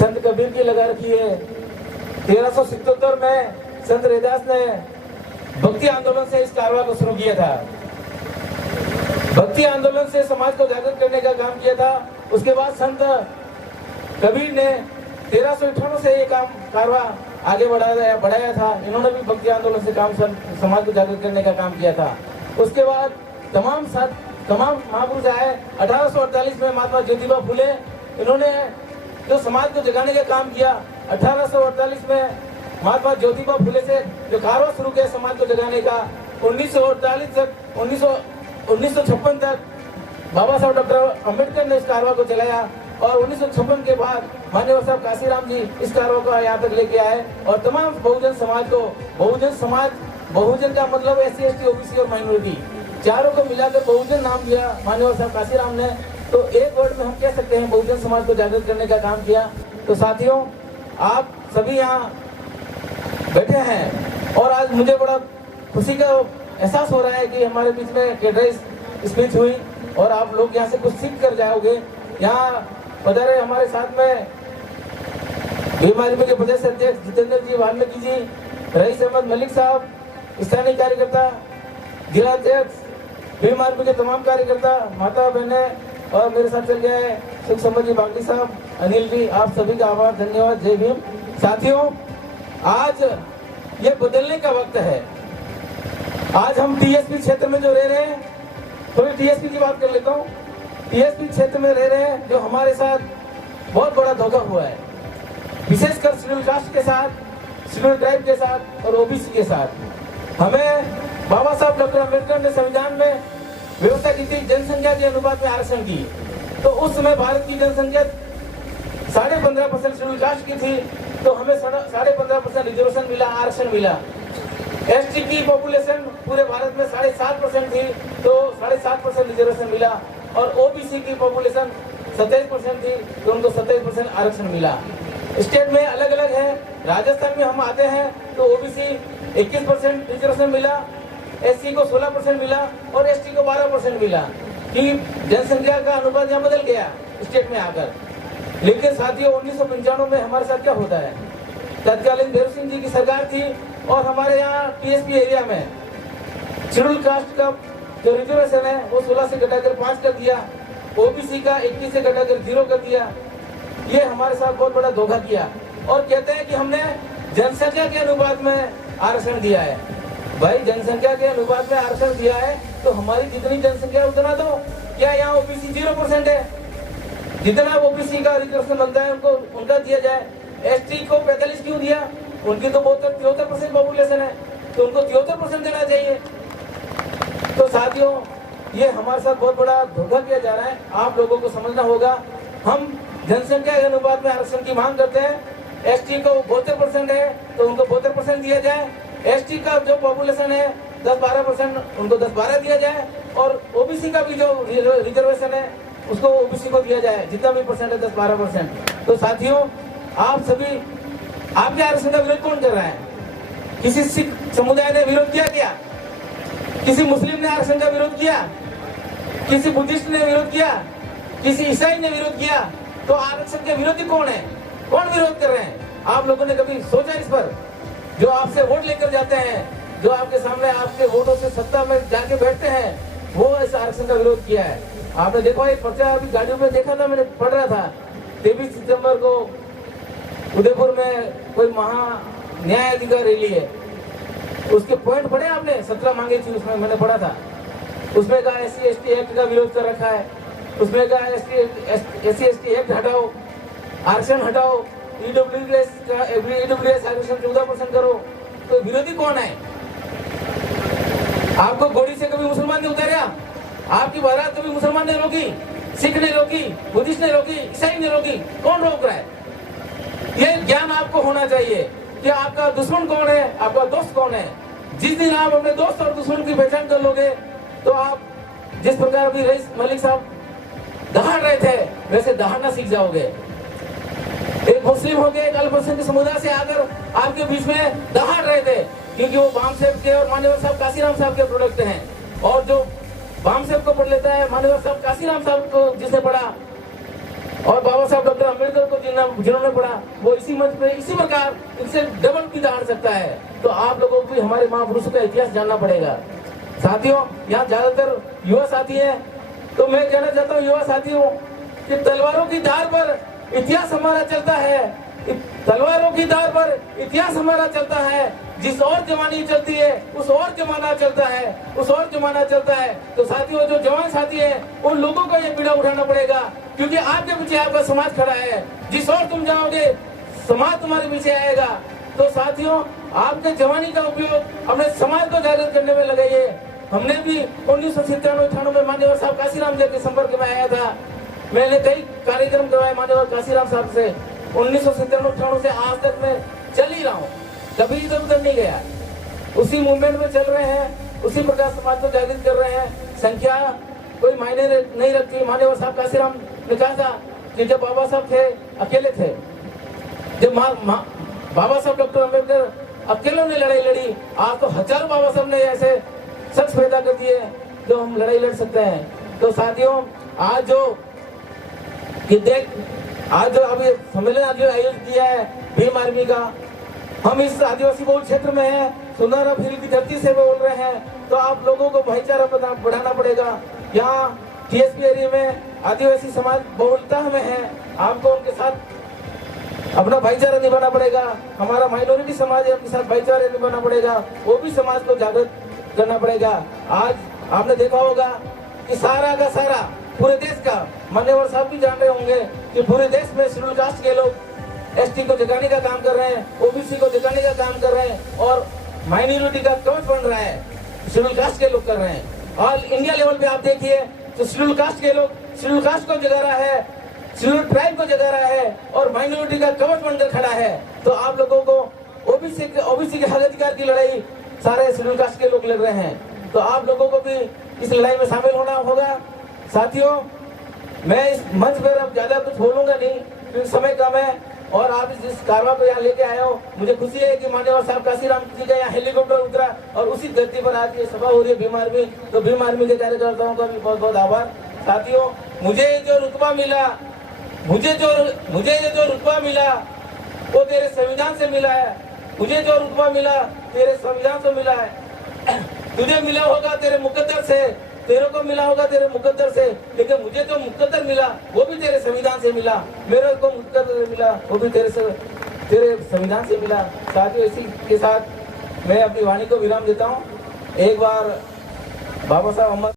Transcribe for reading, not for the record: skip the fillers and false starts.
संत कबीर की लगा रखी है। 1377 में संत रैदास ने भक्ति आंदोलन से इस कारवा को शुरू किया था। भक्ति आंदोलन से समाज को जागृत करने का काम किया था। उसके बाद संत कबीर ने 1358 से ये काम कारवा आगे बढ़ाया था। इन्होंने भी भक्ति आंदोलन से काम समाज को जागृत करने का काम किया था। उसके बाद तमाम महापुरुष आए। 1848 में महात्मा ज्योतिबा फुले, इन्होंने जो समाज को जगाने का काम किया। 1848 में महात्मा ज्योतिबा फुले से जो कारवा शुरू किया समाज को जगाने का, 1948 तक 1956 तक बाबा साहब डॉक्टर अम्बेडकर ने इस कारवा को चलाया और 1956 के बाद माननीय साहब काशीराम जी इस कारवा को यहाँ तक लेके आए और तमाम बहुजन समाज को, बहुजन का मतलब SC ST OBC और माइनॉरिटी चारों को मिलाकर बहुजन नाम दिया माननीय साहब काशीराम ने। तो एक वर्ड में हम कह सकते हैं बहुजन समाज को जागृत करने का काम किया। तो साथियों, आप सभी यहाँ बैठे हैं और आज मुझे बड़ा खुशी का एहसास हो रहा है कि हमारे बीच में कैडर स्पीच हुई और आप लोग यहाँ से कुछ सीख कर जाओगे। यहाँ पधारे हमारे साथ में बीएमआरपी के प्रदेश अध्यक्ष जितेंद्र जी वाल्मीकि जी, रईस अहमद मलिक साहब, स्थानीय कार्यकर्ता, जिला अध्यक्ष, बीएमआरपी के तमाम कार्यकर्ता, माता बहने और मेरे साथ चल गए सुख समझ जी बागड़ी साहब, अनिल जी, आप सभी का आभार, धन्यवाद, जय भीम। साथियों, आज ये बदलने का वक्त है। आज हम टीएसपी क्षेत्र में जो रह रहे हैं, थोड़ी टीएसपी की बात कर लेता हूँ। टीएसपी क्षेत्र में रह रहे हैं जो हमारे साथ बहुत बड़ा धोखा हुआ है, विशेषकर शेड्यूल कास्ट के साथ, शेड्यूल ट्राइब के साथ और ओबीसी के साथ। हमें बाबा साहब डॉक्टर अम्बेडकर ने संविधान में व्यवस्था की थी जनसंख्या के अनुपात में आरक्षण की। तो उस समय भारत की जनसंख्या 15.5% शेड्यूल कास्ट की थी, तो हमें 15.5% रिजर्वेशन मिला, आरक्षण मिला। एसटी की पॉपुलेशन पूरे भारत में 7.5% थी, तो 7.5% रिजर्वेशन मिला और ओबीसी की पॉपुलेशन 27% थी, तो उनको 27% आरक्षण मिला। स्टेट में अलग अलग है। राजस्थान में हम आते हैं तो ओबीसी 21% रिजर्वेशन मिला, एससी को 16% मिला और एसटी को 12% मिला, कि जनसंख्या का अनुपात यहाँ बदल गया स्टेट में आकर। लेकिन साथियों, 1995 में हमारे साथ क्या होता है, तत्कालीन देव सिंह जी की सरकार थी और हमारे यहाँ टीएसपी एरिया में शेड्यूल कास्ट का जो रिजर्वेशन है वो 16 से घटाकर 5 कर दिया, ओबीसी का 21 से घटाकर 0 कर दिया। ये हमारे साथ बहुत बड़ा धोखा किया और कहते हैं कि हमने जनसंख्या के अनुपात में आरक्षण दिया है। भाई, जनसंख्या के अनुपात में आरक्षण दिया है तो हमारी जितनी जनसंख्या उतना दो। क्या यहाँ ओबीसी 0% है? जितना ओबीसी का रिजर्वेशन बनता है उनको उनका दिया जाए। एसटी को 45 क्यों दिया? उनकी तो 73% पॉपुलेशन है, तो उनको 73% देना चाहिए। तो साथियों, ये हमारे साथ बहुत बड़ा धोखा किया जा रहा है। आप लोगों को समझना होगा, हम जनसंख्या के अनुपात में आरक्षण की मांग करते हैं। एसटी को 72% है तो उनको 72% दिया जाए। एसटी का जो पॉपुलेशन है 10-12%, उनको 10-12 दिया जाए और ओबीसी का भी जो रिजर्वेशन है उसको ओबीसी को दिया जाए, जितना भी परसेंट है 10-12%। तो साथियों, आप सभी, आपके आरक्षण का विरोध कौन कर रहा है? किसी सिख समुदाय ने विरोध किया क्या? किसी मुस्लिम ने आरक्षण का विरोध किया? किसी बुद्धिस्ट ने विरोध किया? किसी ईसाई ने विरोध किया? तो आरक्षण के विरोधी कौन है? कौन विरोध कर रहे हैं? आप लोगों ने कभी सोचा इस पर? जो आपसे वोट लेकर जाते हैं, जो आपके सामने आपके वोटों से सत्ता में जाके बैठते हैं, वो इस आरक्षण का विरोध किया है। आपने देखा एक पर्चा अभी गाड़ियों में देखा था, मैंने पढ़ रहा था, 23 सितंबर को उदयपुर में कोई महा न्याय अधिकार रैली है। उसके पॉइंट पढ़े आपने? 17 मांगे थी उसमें, मैंने पढ़ा था। उसमें कहा SC ST एक्ट का विरोध कर रखा है, उसमें कहा SC ST एक्ट हटाओ, आरक्षण हटाओ, EWS आरक्षण 14% करो। तो विरोधी कौन है? आपको घोड़ी से कभी मुसलमान ने उतारा? आपकी बारात कभी मुसलमान ने रोकी? सिख ने रोकी? बुद्धिस्ट ने रोकी? ईसाई ने रोकी? कौन रोक रहा है? ये ज्ञान आपको होना चाहिए कि आपका दुश्मन कौन है, आपका दोस्त कौन है। जिस दिन आप अपने दोस्त और दुश्मन की पहचान कर लोगे तो आप जिस प्रकार अभी रईस मलिक साहब दहाड़ रहे थे वैसे दहाड़ना सीख जाओगे। एक मुस्लिम हो गए, एक अल्पसंख्यक समुदाय से आकर आपके बीच में दहाड़ रहे थे, क्योंकि वो बामसेब के और मान्यवर साहब काशीराम साहब के प्रोडक्ट हैं। और जो बामसेब को पढ़ लेता है, मान्यवर साहब काशीराम साहब को जिसने पढ़ा, और बाबा साहब डॉक्टर अम्बेडकर को जिन्होंने पढ़ा, वो इसी मंच पे इसी प्रकार इनसे डबल भी दान सकता है। तो आप लोगों को भी हमारे महापुरुषों का इतिहास जानना पड़ेगा। साथियों, यहाँ ज्यादातर युवा साथी हैं, तो मैं कहना चाहता हूँ युवा साथियों कि तलवारों की धार पर इतिहास हमारा चलता है, तलवारों की धार पर इतिहास हमारा चलता है। जिस और जमानी चलती है उस और जमाना चलता है, उस और जमाना चलता है। तो साथियों, जो जवान साथी हैं उन लोगों को ये पीड़ा उठाना पड़ेगा, क्योंकि आपके पीछे आपका समाज खड़ा है। जिस और तुम जाओगे समाज तुम्हारे पीछे आएगा। तो साथियों, आपके जवानी का उपयोग अपने समाज को जागृत करने में लगाइए। हमने भी 1997-98 में मान्यवर साहब काशीराम जी के संपर्क में आया था। मैंने कई कार्यक्रम करवाए मान्यवर काशीराम साहब से। 1997-98 से आज तक मैं चल ही रहा हूँ, कभी इधर उधर नहीं गया। उसी मूवमेंट में चल रहे हैं, उसी प्रकार समाज को जागृत कर रहे हैं। संख्या कोई मायने नहीं रखती। मान्यवर साहब काशीराम ने कहा था कि जब बाबा साहब थे अकेले थे, जब बाबा साहब डॉक्टर अम्बेडकर अकेलों ने लड़ाई लड़ी, आज तो हजारों बाबा साहब ने ऐसे शख्स पैदा कर दिए जो हम लड़ाई लड़ सकते हैं। तो साथियों, आज जो अभी सम्मेलन आयोजित किया है भीम आर्मी का, हम इस आदिवासी बहुल क्षेत्र में हैं, सुनारा भील की धरती से बोल रहे हैं। तो आप लोगों को भाईचारा बढ़ाना पड़ेगा। यहाँ टीएसपी एरिया में आदिवासी समाज बहुलता में है, आपको उनके साथ अपना भाईचारा निभाना पड़ेगा। हमारा माइनॉरिटी समाज है, उनके साथ भाईचारा निभाना पड़ेगा। वो भी समाज को जागृत करना पड़ेगा। आज आपने देखा होगा कि सारा का सारा पूरे देश का, मान्यवर साहब भी जान रहे होंगे कि पूरे देश में शेड्यूल कास्ट के लोग एसटी को जगाने का काम कर रहे हैं, ओबीसी को जगाने का काम कर रहे हैं, और माइनॉरिटी का कवच बन रहा है शेड्यूल कास्ट के लोग कर रहे हैं। और इंडिया लेवल पे आप देखिए तो शेड्यूल कास्ट के लोग शेड्यूल कास्ट को जगा रहा है, शेड्यूल ट्राइब को जगा रहा है, और माइनॉरिटी का कवच बनकर खड़ा है। तो आप लोगों को ओबीसी के हक अधिकार की लड़ाई सारे शेड्यूल कास्ट के लोग लड़ रहे हैं। तो आप लोगों को भी इस लड़ाई में शामिल होना होगा। साथियों, मैं इस मंच पर अब ज्यादा कुछ बोलूंगा नहीं क्योंकि समय कम है, और आप जिस कारवा को यहाँ लेके आए हो, मुझे खुशी है कि मान्यवर साहब काशीराम जी का यहाँ हेलीकॉप्टर उतरा और उसी धरती पर आज ये सभा हो रही है भीम आर्मी। तो भीम आर्मी के कार्यकर्ताओं का भी बहुत बहुत आभार। साथियों, मुझे जो रुतबा मिला, मुझे जो रुतबा मिला वो तेरे संविधान से मिला है। मुझे जो रुतबा मिला तेरे संविधान से मिला है। तुझे मिला होगा तेरे मुकद्दर से, तेरे को मिला होगा तेरे मुकद्दर से, लेकिन मुझे जो मुकद्दर मिला वो भी तेरे संविधान से मिला। मेरे को मुकद्दर मिला वो भी तेरे संविधान से मिला। साथियों, इसी के साथ मैं अपनी वाणी को विराम देता हूँ। एक बार बाबा साहब